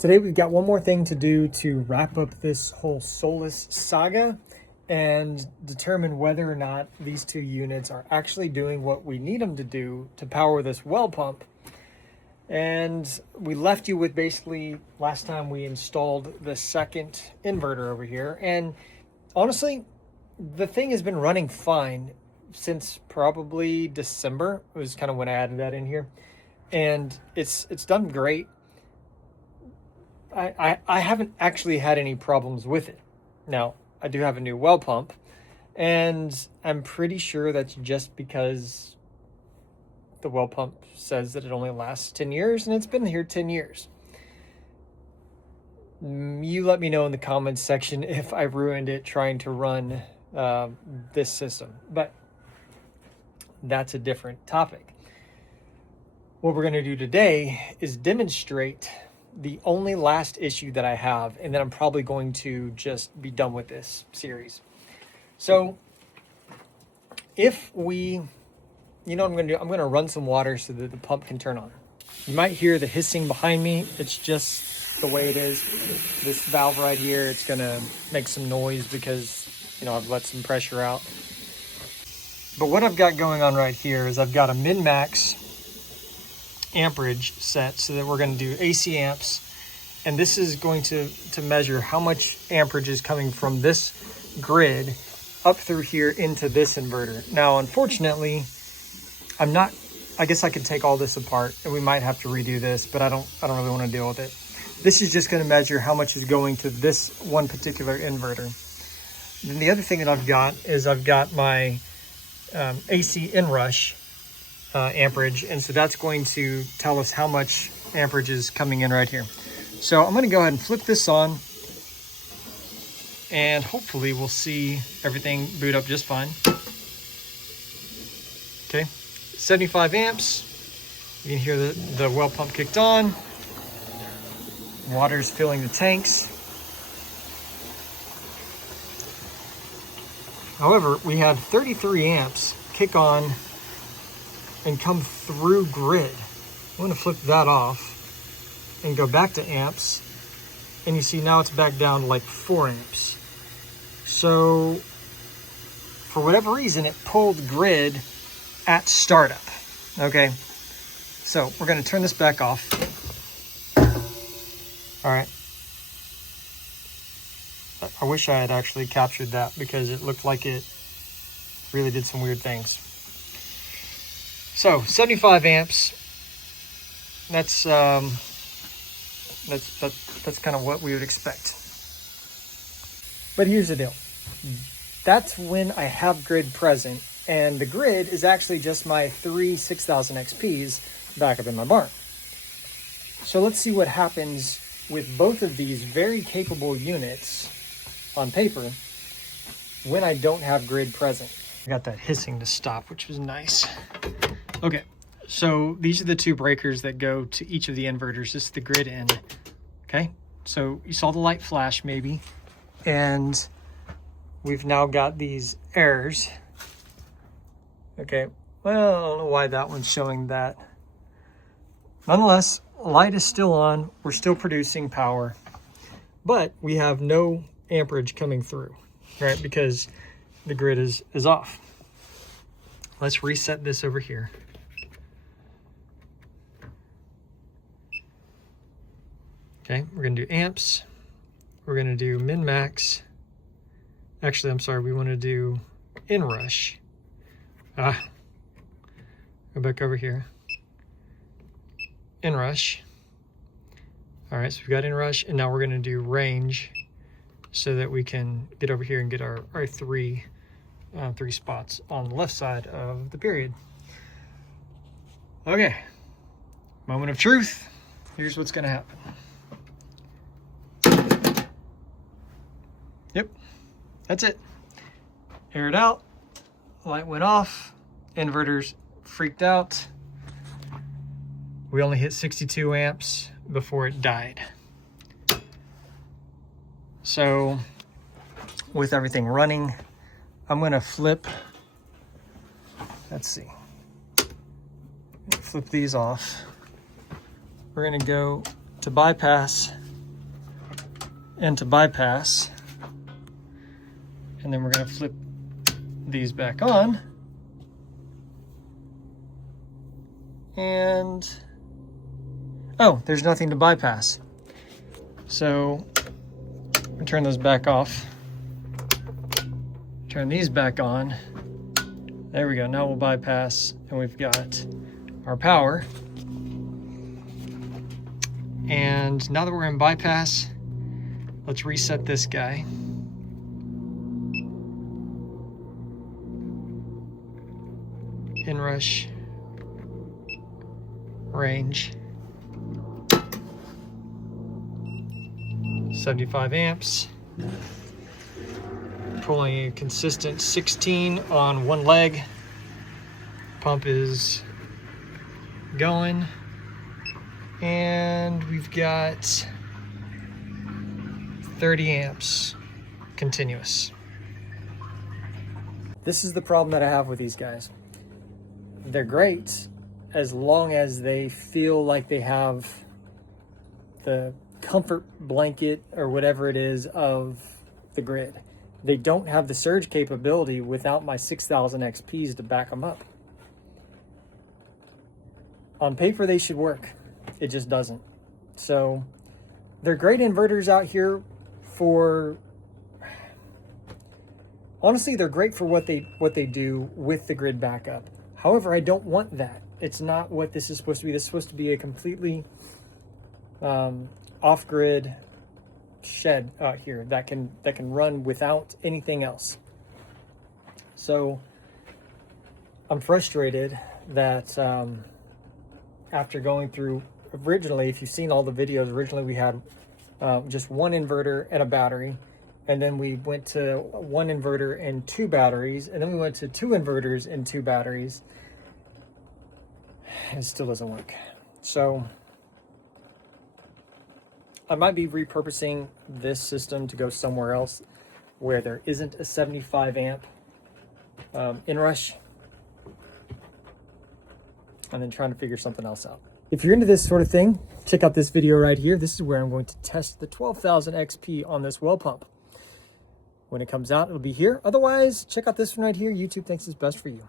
Today we've got one more thing to do to wrap up this whole Solis saga and determine whether or not these two units are actually doing what we need them to do to power this well pump. And we left you with basically last time we installed the second inverter over here. And honestly, the thing has been running fine since probably December. It was kind of when I added that in here. And it's done great. I haven't actually had any problems with it. Now, I do have a new well pump, and I'm pretty sure that's just because the well pump says that it only lasts 10 years, and it's been here 10 years. You let me know in the comments section if I ruined it trying to run this system, but that's a different topic. What we're going to do today is demonstrate the only last issue that I have, and then I'm probably going to just be done with this series. So if we, you know what I'm going to do? I'm going to run some water so that the pump can turn on. You might hear the hissing behind me. It's just the way it is. This valve right here, it's going to make some noise because, you know, I've let some pressure out. But what I've got going on right here is I've got a min-max amperage set so that we're going to do AC amps, and this is going to measure how much amperage is coming from this grid up through here into this inverter. Now unfortunately I guess I could take all this apart and we might have to redo this, but I don't really want to deal with it. This is just going to measure how much is going to this one particular inverter. Then the other thing that I've got is I've got my AC inrush amperage, and so that's going to tell us how much amperage is coming in right here. So I'm going to go ahead and flip this on, and hopefully we'll see everything boot up just fine. Okay, 75 amps. You can hear the well pump kicked on. Water's filling the tanks. However, we have 33 amps kick on and come through grid. I'm going to flip that off and go back to amps, and you see now it's back down to like 4 amps. So for whatever reason it pulled grid at startup. Okay, so we're going to turn this back off. All right, I wish I had actually captured that because it looked like it really did some weird things. So 75 amps, that's kind of what we would expect. But here's the deal. That's when I have grid present, and the grid is actually just my 3 6000 XPs back up in my barn. So let's see what happens with both of these very capable units on paper when I don't have grid present. I got that hissing to stop, which was nice. Okay, so these are the two breakers that go to each of the inverters. This is the grid in. Okay, so you saw the light flash maybe, and we've now got these errors. Okay, well, I don't know why that one's showing that. Nonetheless, light is still on. We're still producing power, but we have no amperage coming through, right? Because the grid is off. Let's reset this over here. Okay, we're going to do amps. We're going to do min-max. Actually, I'm sorry, we want to do inrush. Go back over here. Inrush. All right, so we've got inrush, and now we're going to do range so that we can get over here and get our three spots on the left side of the period. Okay, moment of truth. Here's what's going to happen. Yep, that's it. Air it out, light went off, inverters freaked out. We only hit 62 amps before it died. So with everything running, I'm gonna flip, let's see, flip these off. We're gonna go to bypass and to bypass. And then we're going to flip these back on. And, oh, there's nothing to bypass. So, turn those back off. Turn these back on. There we go. Now we'll bypass, and we've got our power. And now that we're in bypass, let's reset this guy. Inrush range. 75 amps. Pulling a consistent 16 on one leg. Pump is going. And we've got 30 amps continuous. This is the problem that I have with these guys. They're great as long as they feel like they have the comfort blanket or whatever it is of the grid. They don't have the surge capability without my 6000 XPs to back them up. On paper, they should work. It just doesn't. So they're great inverters out here for, honestly, they're great for what they do with the grid backup. However, I don't want that. It's not what this is supposed to be. This is supposed to be a completely off-grid shed out here that can run without anything else. So I'm frustrated that after going through, originally, if you've seen all the videos, originally we had just one inverter and a battery, and then we went to one inverter and two batteries, and then we went to two inverters and two batteries. It still doesn't work. So I might be repurposing this system to go somewhere else where there isn't a 75 amp inrush, and then trying to figure something else out. If you're into this sort of thing, check out this video right here. This is where I'm going to test the 12,000 XP on this well pump. When it comes out, it'll be here. Otherwise, check out this one right here. YouTube thinks it's best for you.